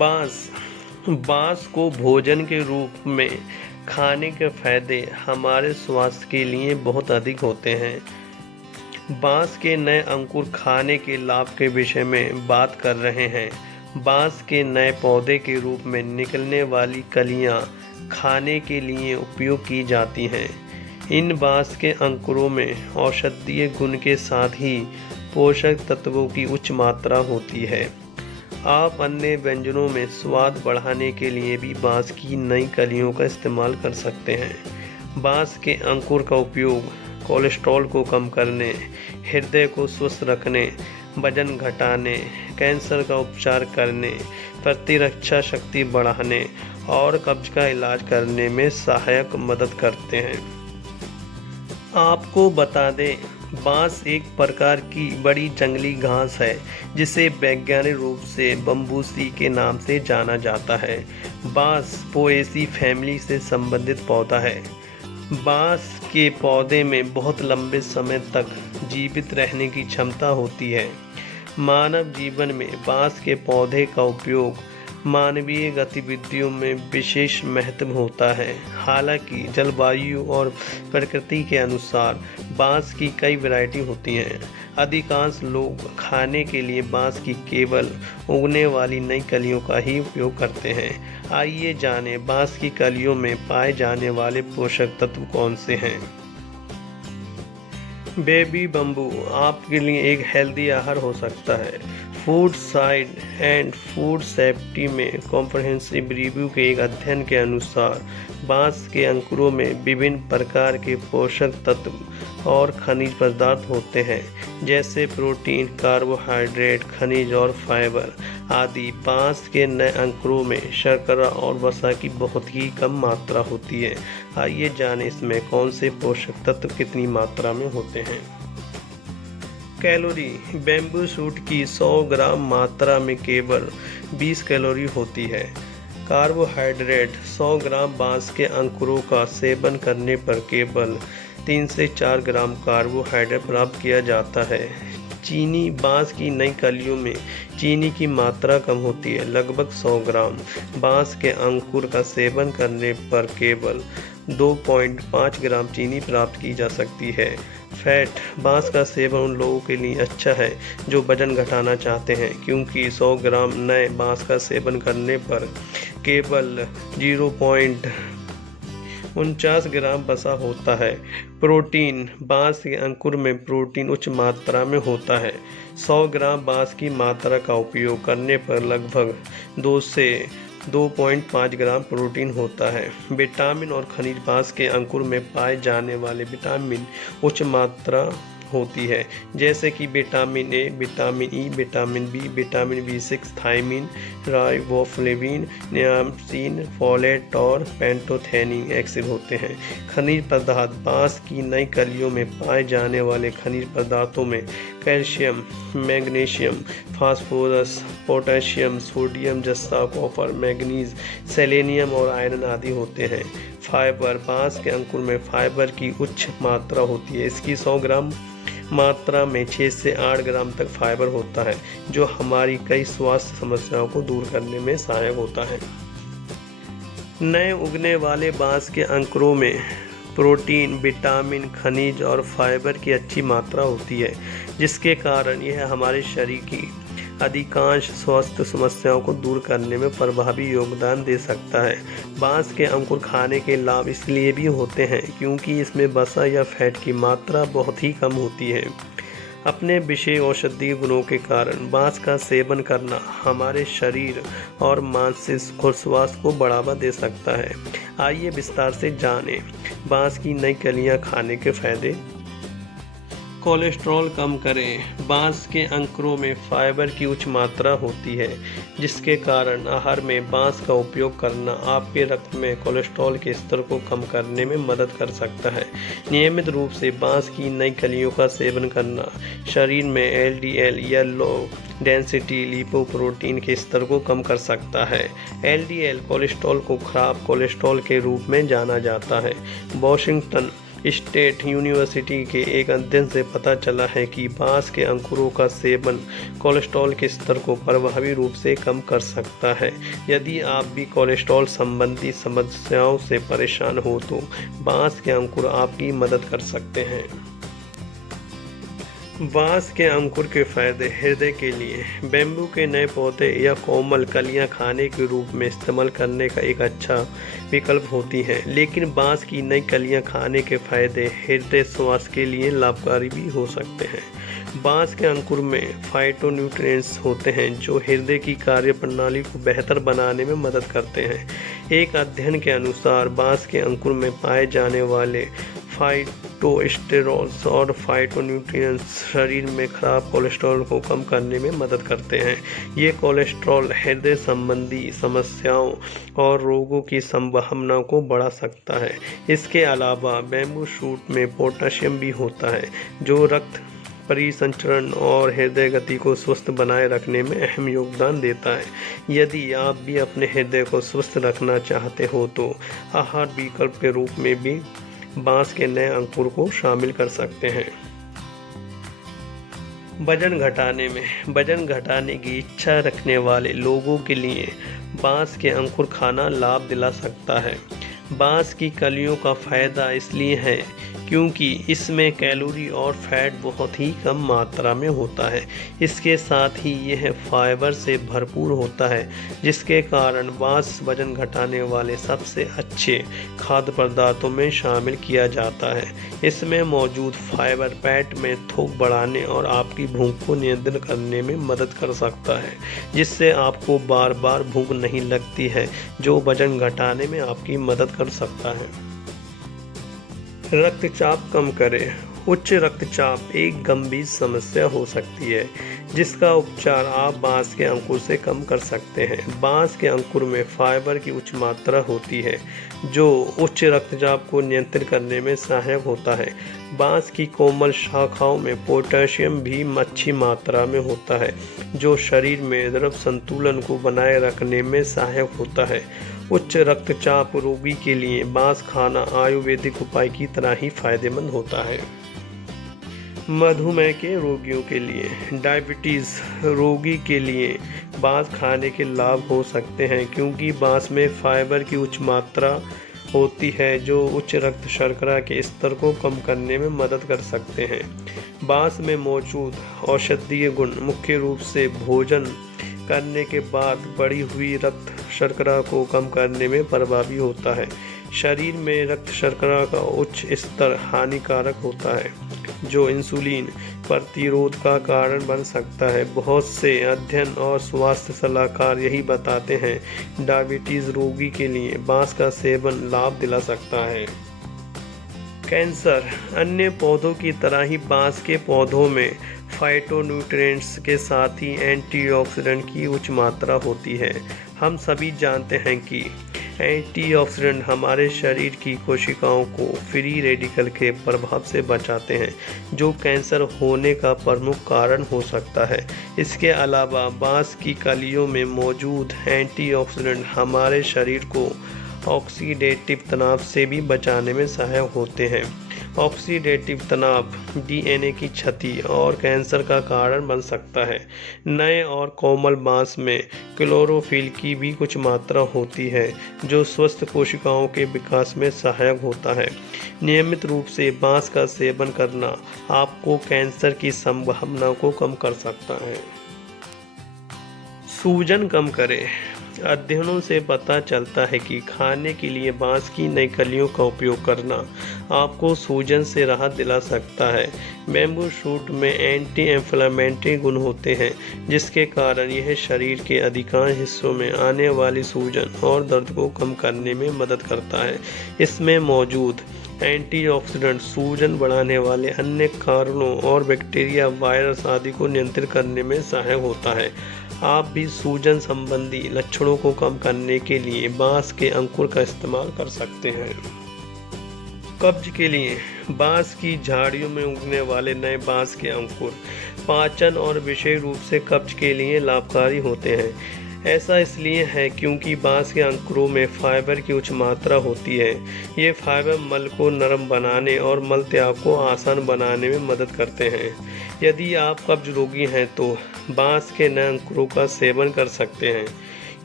बांस बांस को भोजन के रूप में खाने के फायदे हमारे स्वास्थ्य के लिए बहुत अधिक होते हैं। बांस के नए अंकुर खाने के लाभ के विषय में बात कर रहे हैं। बांस के नए पौधे के रूप में निकलने वाली कलियां खाने के लिए उपयोग की जाती हैं। इन बांस के अंकुरों में औषधीय गुण के साथ ही पोषक तत्वों की उच्च मात्रा होती है। आप अन्य व्यंजनों में स्वाद बढ़ाने के लिए भी बांस की नई कलियों का इस्तेमाल कर सकते हैं। बांस के अंकुर का उपयोग कोलेस्ट्रॉल को कम करने, हृदय को स्वस्थ रखने, वजन घटाने, कैंसर का उपचार करने, प्रतिरक्षा शक्ति बढ़ाने और कब्ज का इलाज करने में सहायक मदद करते हैं। आपको बता दें, बांस एक प्रकार की बड़ी जंगली घास है जिसे वैज्ञानिक रूप से बम्बूसी के नाम से जाना जाता है। बांस पोएसी फैमिली से संबंधित पौधा है। बांस के पौधे में बहुत लंबे समय तक जीवित रहने की क्षमता होती है। मानव जीवन में बांस के पौधे का उपयोग मानवीय गतिविधियों में विशेष महत्व होता है। हालांकि जलवायु और प्रकृति के अनुसार बांस की कई वैरायटी होती हैं। अधिकांश लोग खाने के लिए बांस की केवल उगने वाली नई कलियों का ही उपयोग करते हैं। आइए जानें बांस की कलियों में पाए जाने वाले पोषक तत्व कौन से हैं। बेबी बम्बू आपके लिए एक हेल्दी आहार हो सकता है। Food science and food safety में कॉम्प्रिहेंसिव रिव्यू के एक अध्ययन के अनुसार बांस के अंकुरों में विभिन्न प्रकार के पोषक तत्व और खनिज पदार्थ होते हैं, जैसे प्रोटीन, कार्बोहाइड्रेट, खनिज और फाइबर आदि। बांस के नए अंकुरों में शर्करा और वसा की बहुत ही कम मात्रा होती है। आइए जानें इसमें कौन से पोषक तत्व कितनी मात्रा में होते हैं। कैलोरी बैम्बू शूट की 100 ग्राम मात्रा में केवल 20 कैलोरी होती है। कार्बोहाइड्रेट 100 ग्राम बांस के अंकुरों का सेवन करने पर केवल 3 से 4 ग्राम कार्बोहाइड्रेट प्राप्त किया जाता है। चीनी बांस की नई कलियों में चीनी की मात्रा कम होती है, लगभग 100 ग्राम। बांस के अंकुर का सेवन करने पर केवल 2.5 ग्राम चीनी प्राप्त की जा सकती है। फैट बांस का सेवन उन लोगों के लिए अच्छा है जो वजन घटाना चाहते हैं, क्योंकि 100 ग्राम नए बांस का सेवन करने पर केवल 0.49 ग्राम वसा होता है। प्रोटीन बांस के अंकुर में प्रोटीन उच्च मात्रा में होता है। 100 ग्राम बांस की मात्रा का उपयोग करने पर लगभग 2 से 2.5 ग्राम प्रोटीन होता है। विटामिन और खनिज बांस के अंकुर में पाए जाने वाले विटामिन उच्च मात्रा होती है, जैसे कि vitamin A, vitamin E, vitamin B, vitamin B6, thiamine, riboflavin, niacin, folate और पैंटोथेनिक एसिड होते हैं। खनिज पदार्थ बांस की नई कलियों में पाए जाने वाले खनिज पदार्थों में calcium, magnesium, phosphorus, potassium, sodium, जस्ता, कॉपर, मैग्नीज, सेलेनियम और आयरन आदि होते हैं। फाइबर बांस के अंकुर में फाइबर की उच्च मात्रा होती है। इसकी 100 ग्राम मात्रा में 6 से 8 ग्राम तक फाइबर होता है, जो हमारी कई स्वास्थ्य समस्याओं को दूर करने में सहायक होता है। नए उगने वाले बांस के अंकुरों में प्रोटीन, विटामिन, खनिज और फाइबर की अच्छी मात्रा होती है, जिसके कारण यह हमारे शरीर की अधिकांश स्वास्थ्य समस्याओं को दूर करने में प्रभावी योगदान दे सकता है। बांस के अंकुर खाने के लाभ इसलिए भी होते हैं क्योंकि इसमें वसा या फैट की मात्रा बहुत ही कम होती है। अपने विशेष औषधीय गुणों के कारण बांस का सेवन करना हमारे शरीर और मानसिक स्वास्थ्य को बढ़ावा दे सकता है। आइए विस्तार से जानें बांस की नई कलियां खाने के फायदे। कोलेस्ट्रॉल कम करें। बांस के अंकुरों में फाइबर की उच्च मात्रा होती है, जिसके कारण आहार में बांस का उपयोग करना आपके रक्त में कोलेस्ट्रॉल के स्तर को कम करने में मदद कर सकता है। नियमित रूप से बांस की नई कलियों का सेवन करना शरीर में LDL या लो डेंसिटी लिपोप्रोटीन के स्तर को कम कर सकता है। LDL कोलेस्ट्रॉल को खराब कोलेस्ट्रॉल के रूप में जाना जाता है। वॉशिंगटन स्टेट यूनिवर्सिटी के एक अध्ययन से पता चला है कि बांस के अंकुरों का सेवन कोलेस्ट्रॉल के स्तर को प्रभावी रूप से कम कर सकता है। यदि आप भी कोलेस्ट्रॉल संबंधी समस्याओं से परेशान हो तो बांस के अंकुर आपकी मदद कर सकते हैं। बांस के अंकुर के फायदे। हृदय के लिए बेम्बू के नए पौधे या कोमल कलियां खाने के रूप में इस्तेमाल करने का एक अच्छा विकल्प होती हैं, लेकिन बांस की नई कलियां खाने के फायदे हृदय स्वास्थ्य के लिए लाभकारी भी हो सकते हैं। बांस के अंकुर में फाइटोन्यूट्रिएंट्स होते हैं जो हृदय की कार्यप्रणाली को बेहतर बनाने में मदद करते हैं। एक अध्ययन के अनुसार बांस के अंकुर में पाए जाने वाले फाइटोस्टेरॉल्स और फाइटोन्यूट्रिएंट्स शरीर में खराब कोलेस्ट्रॉल को कम करने में मदद करते हैं। ये कोलेस्ट्रॉल हृदय संबंधी समस्याओं और रोगों की संभावना को बढ़ा सकता है। इसके अलावा बैम्बू शूट में पोटेशियम भी होता है जो रक्त परिसंचरण और हृदय गति को स्वस्थ बनाए रखने में अहम योगदान देता है। यदि आप भी अपने हृदय को स्वस्थ रखना चाहते हो तो आहार विकल्प के रूप में भी बांस के नए अंकुर को शामिल कर सकते हैं। वजन घटाने की इच्छा रखने वाले लोगों के लिए बांस के अंकुर खाना लाभ दिला सकता है। बांस की कलियों का फायदा इसलिए है क्योंकि इसमें कैलोरी और फैट बहुत ही कम मात्रा में होता है। इसके साथ ही यह फाइबर से भरपूर होता है जिसके कारण बांस वजन घटाने वाले सबसे अच्छे खाद्य पदार्थों में शामिल किया जाता है। इसमें मौजूद फाइबर पेट में थोक बढ़ाने और आपकी भूख को नियंत्रित करने में मदद कर सकता है, जिससे आपको बार बार भूख नहीं लगती है, जो वजन घटाने में आपकी मदद कर सकता है। रक्तचाप कम करें। उच्च रक्तचाप एक गंभीर समस्या हो सकती है जिसका उपचार आप बांस के अंकुर से कम कर सकते हैं। बांस के अंकुर में फाइबर की उच्च मात्रा होती है जो उच्च रक्तचाप को नियंत्रित करने में सहायक होता है। बांस की कोमल शाखाओं में पोटेशियम भी अच्छी मात्रा में होता है जो शरीर में द्रव संतुलन को बनाए रखने में सहायक होता है। उच्च रक्तचाप रोगी के लिए बांस खाना आयुर्वेदिक उपाय की तरह ही फायदेमंद होता है। मधुमेह के रोगियों के लिए डायबिटीज़ रोगी के लिए बांस खाने के लाभ हो सकते हैं क्योंकि बांस में फाइबर की उच्च मात्रा होती है जो उच्च रक्त शर्करा के स्तर को कम करने में मदद कर सकते हैं। बांस में मौजूद औषधीय गुण मुख्य रूप से भोजन करने के बाद बढ़ी हुई रक्त शर्करा को कम करने में प्रभावी होता है। शरीर में रक्त शर्करा का उच्च स्तर हानिकारक होता है जो इंसुलिन प्रतिरोध का कारण बन सकता है। बहुत से अध्ययन और स्वास्थ्य सलाहकार यही बताते हैं डायबिटीज़ रोगी के लिए बांस का सेवन लाभ दिला सकता है। कैंसर। अन्य पौधों की तरह ही बांस के पौधों में फाइटोन्यूट्रिएंट्स के साथ ही एंटीऑक्सीडेंट की उच्च मात्रा होती है। हम सभी जानते हैं कि एंटीऑक्सीडेंट हमारे शरीर की कोशिकाओं को फ्री रेडिकल के प्रभाव से बचाते हैं जो कैंसर होने का प्रमुख कारण हो सकता है। इसके अलावा बांस की कलियों में मौजूद एंटीऑक्सीडेंट हमारे शरीर को ऑक्सीडेटिव तनाव से भी बचाने में सहायक होते हैं। ऑक्सीडेटिव तनाव डीएनए की क्षति और कैंसर का कारण बन सकता है। नए और कोमल बांस में क्लोरोफिल की भी कुछ मात्रा होती है जो स्वस्थ कोशिकाओं के विकास में सहायक होता है। नियमित रूप से बांस का सेवन करना आपको कैंसर की संभावना को कम कर सकता है। सूजन कम करें। अध्ययनों से पता चलता है कि खाने के लिए बांस की नई कलियों का उपयोग करना आपको सूजन से राहत दिला सकता है। बैम्बू शूट में एंटी इन्फ्लेमेटरी गुण होते हैं जिसके कारण यह शरीर के अधिकांश हिस्सों में आने वाली सूजन और दर्द को कम करने में मदद करता है। इसमें मौजूद एंटीऑक्सीडेंट सूजन बढ़ाने वाले अन्य कारणों और बैक्टीरिया, वायरस आदि को नियंत्रित करने में सहायक होता है। आप भी सूजन संबंधी लक्षणों को कम करने के लिए बांस के अंकुर का इस्तेमाल कर सकते हैं। कब्ज के लिए बांस की झाड़ियों में उगने वाले नए बांस के अंकुर पाचन और विशेष रूप से कब्ज के लिए लाभकारी होते हैं। ऐसा इसलिए है क्योंकि बांस के अंकुरों में फाइबर की उच्च मात्रा होती है। ये फाइबर मल को नरम बनाने और मल त्याग को आसान बनाने में मदद करते हैं। यदि आप कब्ज रोगी हैं तो बांस के नए अंकुरों का सेवन कर सकते हैं,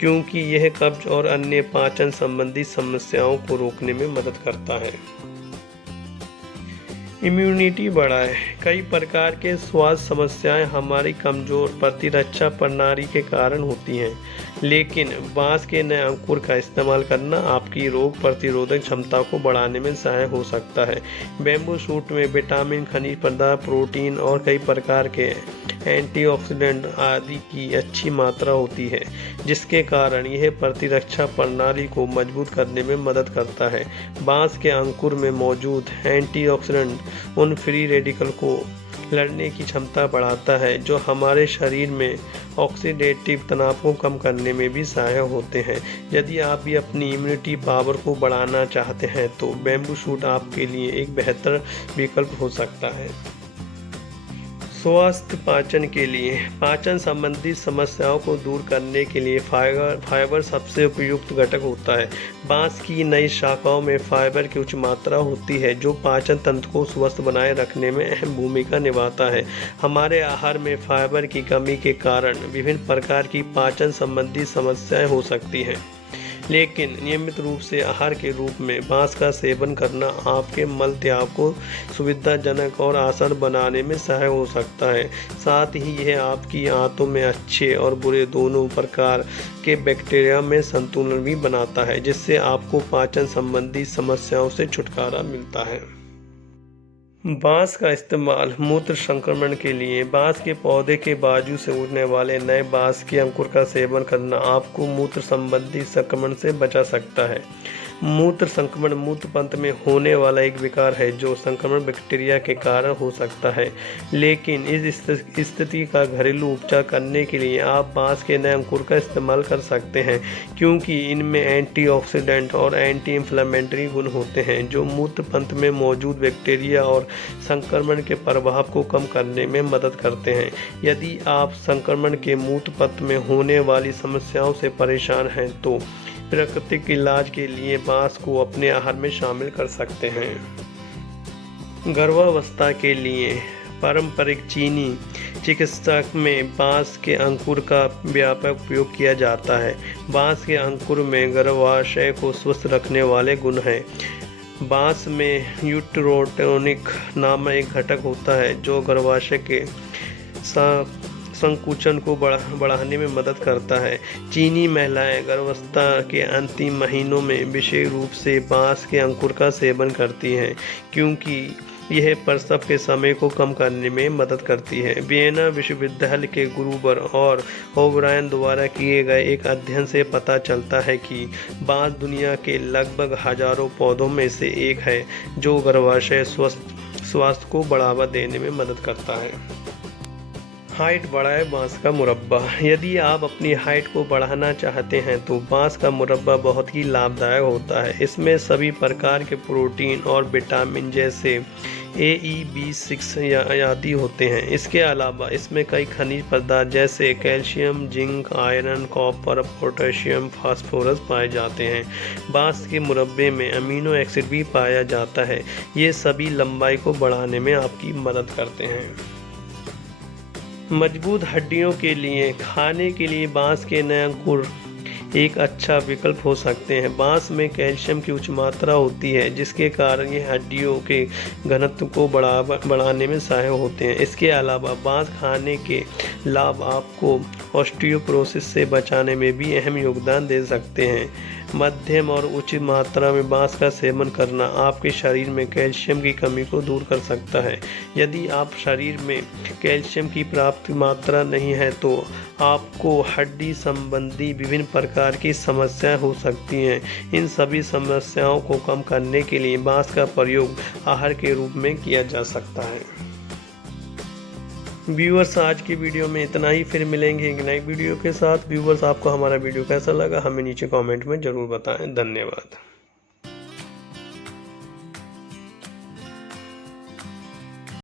क्योंकि यह कब्ज और अन्य पाचन संबंधी समस्याओं को रोकने में मदद करता है। इम्यूनिटी बढ़ाए। कई प्रकार के स्वास्थ्य समस्याएं हमारी कमज़ोर प्रतिरक्षा प्रणाली के कारण होती हैं, लेकिन बांस के नए अंकुर का इस्तेमाल करना आपकी रोग प्रतिरोधक क्षमता को बढ़ाने में सहायक हो सकता है। बैम्बू शूट में विटामिन, खनिज पदार्थ, प्रोटीन और कई प्रकार के एंटीऑक्सीडेंट आदि की अच्छी मात्रा होती है, जिसके कारण यह प्रतिरक्षा प्रणाली को मजबूत करने में मदद करता है। बांस के अंकुर में मौजूद एंटीऑक्सीडेंट उन फ्री रेडिकल को लड़ने की क्षमता बढ़ाता है जो हमारे शरीर में ऑक्सीडेटिव तनाव को कम करने में भी सहायक होते हैं। यदि आप भी अपनी इम्यूनिटी पावर को बढ़ाना चाहते हैं तो बैम्बू शूट आपके लिए एक बेहतर विकल्प हो सकता है। स्वस्थ पाचन के लिए पाचन संबंधी समस्याओं को दूर करने के लिए फाइबर सबसे उपयुक्त घटक होता है। बांस की नई शाखाओं में फाइबर की उच्च मात्रा होती है जो पाचन तंत्र को स्वस्थ बनाए रखने में अहम भूमिका निभाता है। हमारे आहार में फाइबर की कमी के कारण विभिन्न प्रकार की पाचन संबंधी समस्याएं हो सकती हैं, लेकिन नियमित रूप से आहार के रूप में बांस का सेवन करना आपके मल त्याग को सुविधाजनक और आसान बनाने में सहायक हो सकता है। साथ ही यह आपकी आंतों में अच्छे और बुरे दोनों प्रकार के बैक्टीरिया में संतुलन भी बनाता है, जिससे आपको पाचन संबंधी समस्याओं से छुटकारा मिलता है। बांस का इस्तेमाल मूत्र संक्रमण के लिए। बांस के पौधे के बाजू से उगने वाले नए बांस के अंकुर का सेवन करना आपको मूत्र संबंधी संक्रमण से बचा सकता है। मूत्र संक्रमण मूत्र पंथ में होने वाला एक विकार है जो संक्रमण बैक्टीरिया के कारण हो सकता है, लेकिन इस स्थिति का घरेलू उपचार करने के लिए आप बांस के नए अंकुर का इस्तेमाल कर सकते हैं, क्योंकि इनमें एंटीऑक्सीडेंट और एंटी इन्फ्लेमेटरी गुण होते हैं जो मूत्र पंथ में मौजूद बैक्टीरिया और संक्रमण के प्रभाव को कम करने में मदद करते हैं। यदि आप संक्रमण के मूत्र पंथ में होने वाली समस्याओं से परेशान हैं तो प्राकृतिक इलाज के लिए बांस को अपने आहार में शामिल कर सकते हैं। गर्भावस्था के लिए पारंपरिक चीनी चिकित्सा में बांस के अंकुर का व्यापक उपयोग किया जाता है। बांस के अंकुर में गर्भाशय को स्वस्थ रखने वाले गुण हैं। बांस में यूटेरोटोनिक नामक एक घटक होता है जो गर्भाशय के संकुचन को बढ़ाने में मदद करता है। चीनी महिलाएं गर्भावस्था के अंतिम महीनों में विशेष रूप से बांस के अंकुर का सेवन करती हैं, क्योंकि यह प्रसव के समय को कम करने में मदद करती है। वियना विश्वविद्यालय के गुरुबर और ओब्रायन द्वारा किए गए एक अध्ययन से पता चलता है कि बांस दुनिया के लगभग हजारों पौधों में से एक है जो गर्भाशय स्वास्थ्य को बढ़ावा देने में मदद करता है। हाइट बढ़ाए बांस का मुरब्बा। यदि आप अपनी हाइट को बढ़ाना चाहते हैं तो बांस का मुरब्बा बहुत ही लाभदायक होता है। इसमें सभी प्रकार के प्रोटीन और विटामिन जैसे AE, B6 आदि होते हैं। इसके अलावा इसमें कई खनिज पदार्थ जैसे calcium, zinc, iron, copper, potassium, phosphorus पाए जाते हैं। बांस के मुरब्बे में अमीनो एसिड भी पाया जाता है। ये सभी लंबाई को बढ़ाने में आपकी मदद करते हैं। मजबूत हड्डियों के लिए खाने के लिए बांस के नए अंकुर एक अच्छा विकल्प हो सकते हैं। बांस में कैल्शियम की उच्च मात्रा होती है, जिसके कारण ये हड्डियों के घनत्व को बढ़ाने में सहायक होते हैं। इसके अलावा बांस खाने के लाभ आपको ऑस्टियोपोरोसिस से बचाने में भी अहम योगदान दे सकते हैं। मध्यम और उच्च मात्रा में बांस का सेवन करना आपके शरीर में कैल्शियम की कमी को दूर कर सकता है। यदि आप शरीर में कैल्शियम की पर्याप्त मात्रा नहीं है तो आपको हड्डी संबंधी विभिन्न प्रकार की समस्याएं हो सकती हैं। इन सभी समस्याओं को कम करने के लिए बांस का प्रयोग आहार के रूप में किया जा सकता है। व्यूअर्स, आज की वीडियो में इतना ही। फिर मिलेंगे एक नई वीडियो के साथ। व्यूअर्स, आपको हमारा वीडियो कैसा लगा हमें नीचे कमेंट में ज़रूर बताएं। धन्यवाद।